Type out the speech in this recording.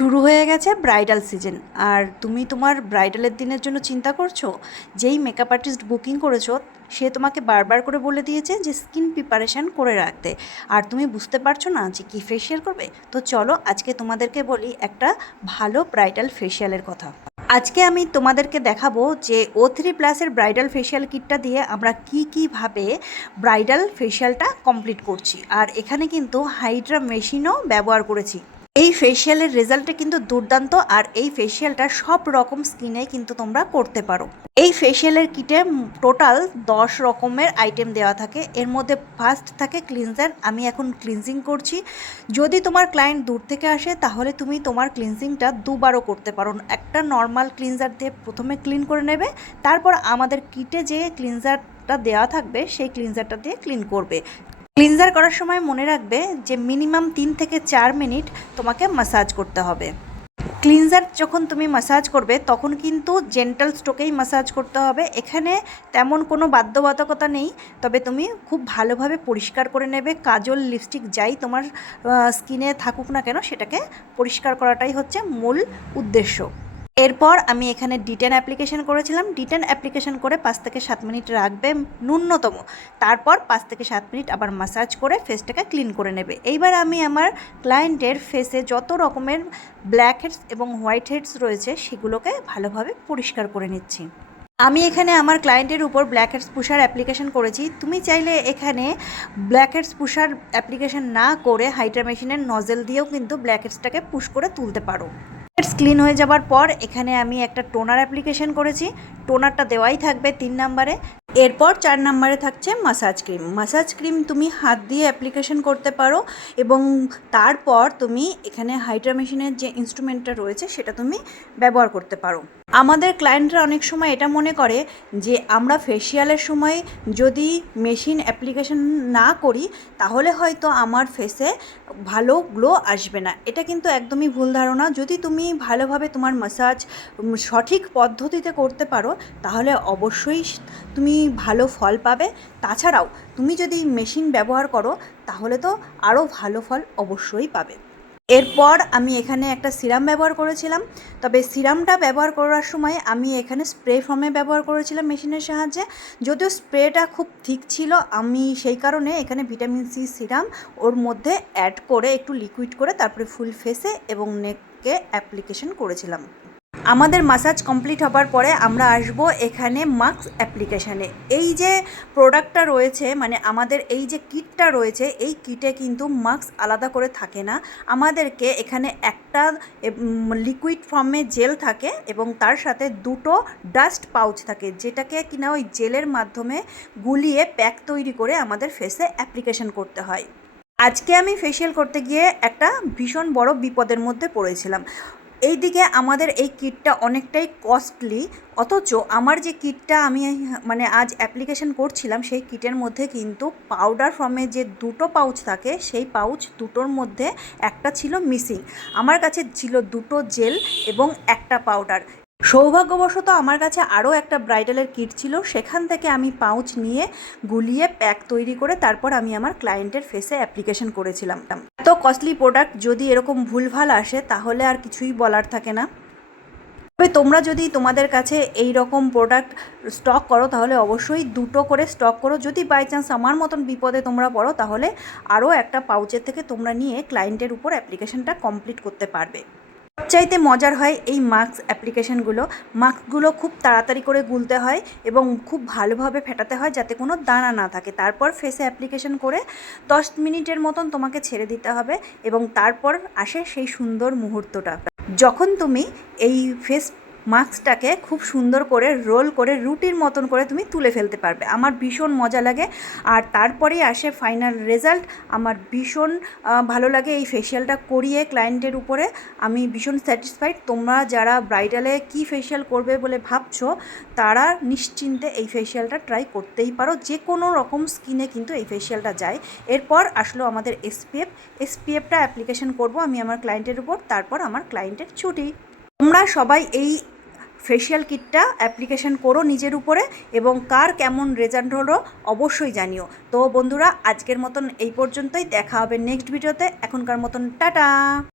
শুরু হয়ে গেছে ব্রাইডাল সিজন। আর তুমি তোমার ব্রাইডালের দিনের জন্য চিন্তা করছো। যেই মেকআপ আর্টিস্ট বুকিং করেছো সে তোমাকে বারবার করে বলে দিয়েছে যে স্কিন প্রিপারেশান করে রাখতে, আর তুমি বুঝতে পারছো না যে কী ফেসিয়াল করবে। তো চলো আজকে তোমাদেরকে বলি একটা ভালো ব্রাইডাল ফেসিয়ালের কথা। আজকে আমি তোমাদেরকে দেখাবো যে O3+এর ব্রাইডাল ফেসিয়াল কিটটা দিয়ে আমরা কীভাবে ব্রাইডাল ফেসিয়ালটা কমপ্লিট করছি। আর এখানে কিন্তু হাইড্রা মেশিনও ব্যবহার করেছি। এই ফেসিয়ালের রেজাল্টটা কিন্তু দুর্দান্ত, আর এই ফেসিয়ালটা সব রকম স্কিনে কিন্তু তোমরা করতে পারো। এই ফেসিয়ালের কিটে টোটাল 10 রকমের আইটেম দেওয়া থাকে। এর মধ্যে ফার্স্ট থাকে ক্লিনজার। আমি এখন ক্লিনজিং করছি। যদি তোমার ক্লায়েন্ট দূর থেকে আসে তাহলে তুমি তোমার ক্লিনজিংটা দুবারও করতে পারো। একটা নর্মাল ক্লিনজার দিয়ে প্রথমে ক্লিন করে নেবে, তারপর আমাদের কিটে যে ক্লিনজারটা দেওয়া থাকবে সেই ক্লিনজারটা দিয়ে ক্লিন করবে। ক্লিনজার করার সময় মনে রাখবে যে মিনিমাম 3 থেকে 4 মিনিট তোমাকে ম্যাসাজ করতে হবে। ক্লিনজার যখন তুমি ম্যাসাজ করবে তখন কিন্তু জেন্টাল স্ট্রোকেই ম্যাসাজ করতে হবে। এখানে তেমন কোনো বাধ্যবাধকতা নেই, তবে তুমি খুব ভালোভাবে পরিষ্কার করে নেবে। কাজল, লিপস্টিক যাই তোমার স্কিনে থাকুক না কেন সেটাকে পরিষ্কার করাটাই হচ্ছে মূল উদ্দেশ্য। এরপর আমি এখানে D10 অ্যাপ্লিকেশন করেছিলাম। D10 অ্যাপ্লিকেশন করে 5 থেকে 7 মিনিট রাখবে ন্যূনতম। তারপর 5 থেকে 7 মিনিট আবার ম্যাসাজ করে ফেসটাকে ক্লিন করে নেবে। এইবার আমি আমার ক্লায়েন্টের ফেসে যত রকমের ব্ল্যাক হেডস এবং হোয়াইট হেডস রয়েছে সেগুলোকে ভালোভাবে পরিষ্কার করে নিচ্ছি। আমি এখানে আমার ক্লায়েন্টের উপর ব্ল্যাক হেডস পুশার অ্যাপ্লিকেশন করেছি। তুমি চাইলে এখানে ব্ল্যাক হেডস পুশার অ্যাপ্লিকেশন না করে হাইড্রা মেশিনের নজেল দিয়েও কিন্তু ব্ল্যাক হেডসটাকে পুশ করে তুলতে পারো। ক্লিন হয়ে যাবার পর এখানে আমি একটা টোনার অ্যাপ্লিকেশন করেছি। টোনারটা দেওয়াই থাকবে 3 নম্বরে। এরপর 4 নম্বরে থাকছে মাসাজ ক্রিম। মাসাজ ক্রিম তুমি হাত দিয়ে অ্যাপ্লিকেশন করতে পারো এবং তারপর তুমি এখানে হাইড্রা মেশিনের যে ইনস্ট্রুমেন্টটা রয়েছে সেটা তুমি ব্যবহার করতে পারো। আমাদের ক্লায়েন্টরা অনেক সময় এটা মনে করে যে আমরা ফেসিয়ালের সময় যদি মেশিন অ্যাপ্লিকেশন না করি তাহলে হয়তো আমার ফেসে ভালো গ্লো আসবে না। এটা কিন্তু একদমই ভুল ধারণা। যদি তুমি ভালোভাবে তোমার ম্যাসাজ সঠিক পদ্ধতিতে করতে পারো তাহলে অবশ্যই তুমি ভালো ফল পাবে। তাছাড়াও তুমি যদি মেশিন ব্যবহার করো তাহলে তো আরও ভালো ফল অবশ্যই পাবে। এরপর আমি এখানে একটা সিরাম ব্যবহার করেছিলাম, তবে সিরামটা ব্যবহার করার সময় আমি এখানে স্প্রে ফর্মে ব্যবহার করেছিলাম মেশিনের সাহায্যে। যদিও স্প্রেটা খুব ঠিক ছিল, আমি সেই কারণে এখানে ভিটামিন সি সিরাম ওর মধ্যে অ্যাড করে একটু লিকুইড করে তারপরে ফুল ফেসে এবং নেকে অ্যাপ্লিকেশন করেছিলাম। আমাদের মাসাজ কমপ্লিট হবার পরে আমরা আসব এখানে মাস্ক অ্যাপ্লিকেশানে। এই যে প্রোডাক্টটা রয়েছে, মানে আমাদের এই যে কিটটা রয়েছে, এই কিটে কিন্তু মাস্ক আলাদা করে থাকে না। আমাদেরকে এখানে একটা লিকুইড ফর্মে জেল থাকে এবং তার সাথে দুটো ডাস্ট পাউচ থাকে, যেটাকে কিনা ওই জেলের মাধ্যমে গুলিয়ে প্যাক তৈরি করে আমাদের ফেসে অ্যাপ্লিকেশন করতে হয়। আজকে আমি ফেসিয়াল করতে গিয়ে একটা ভীষণ বড় বিপদের মধ্যে পড়েছিলাম। এইদিকে আমাদের এই কিটটা অনেকটাই কস্টলি, অথচ আমার যে কিটটা আমি আজ অ্যাপ্লিকেশন করছিলাম সেই কিটের মধ্যে কিন্তু পাউডার ফর্মে যে দুটো পাউচ থাকে সেই পাউচ দুটোর মধ্যে একটা ছিল মিসিং। আমার কাছে ছিল দুটো জেল এবং একটা পাউডার। সৌভাগ্যবশত আমার কাছে আরও একটা ব্রাইডালের কিট ছিল, সেখান থেকে আমি পাউচ নিয়ে গুলিয়ে প্যাক তৈরি করে তারপর আমি আমার ক্লায়েন্টের ফেসে অ্যাপ্লিকেশন করেছিলাম। এত কস্টলি প্রোডাক্ট যদি এরকম ভুলভাল আসে তাহলে আর কিছুই বলার থাকে না। তবে তোমরা যদি তোমাদের কাছে এই রকম প্রোডাক্ট স্টক করো তাহলে অবশ্যই দুটো করে স্টক করো। যদি বাই চান্স আমার মতন বিপদে তোমরা পড়ো তাহলে আরও একটা পাউচের থেকে তোমরা নিয়ে ক্লায়েন্টের উপর অ্যাপ্লিকেশনটা কমপ্লিট করতে পারবে। সবচাইতে মজার হয় এই মাস্ক অ্যাপ্লিকেশানগুলো। মাস্কগুলো খুব তাড়াতাড়ি করে গুলতে হয় এবং খুব ভালোভাবে ফেটাতে হয় যাতে কোনো দানা না থাকে। তারপর ফেসে অ্যাপ্লিকেশন করে 10 মিনিটের মতন তোমাকে ছেড়ে দিতে হবে এবং তারপর আসে সেই সুন্দর মুহূর্তটা যখন তুমি এই ফেস মাস্কটাকে খুব সুন্দর করে রোল করে রুটির মতন করে তুমি তুলে ফেলতে পারবে। আমার ভীষণ মজা লাগে। আর তারপরেই আসে ফাইনাল রেজাল্ট। আমার ভীষণ ভালো লাগে এই ফেসিয়ালটা করিয়ে ক্লায়েন্টের উপরে। আমি ভীষণ স্যাটিসফাইড। তোমরা যারা ব্রাইডালে কি ফেসিয়াল করবে বলে ভাবছো তারা নিশ্চিন্তে এই ফেসিয়ালটা ট্রাই করতেই পারো। যে কোনো রকম স্কিনে কিন্তু এই ফেসিয়ালটা যায়। এরপর আসলো আমাদের এসপিএফটা অ্যাপ্লিকেশন করব আমি আমার ক্লায়েন্টের উপর, তারপর আমার ক্লায়েন্টের ছুটি। তোমরা সবাই এই ফেসিয়াল কিটটা অ্যাপ্লিকেশন করো নিজের উপরে এবং কার কেমন রেজাল্ট হলো অবশ্যই জানিও। তো বন্ধুরা আজকের মতন এই পর্যন্তই, দেখা হবে নেক্সট ভিডিওতে। এখনকার মতন টাটা।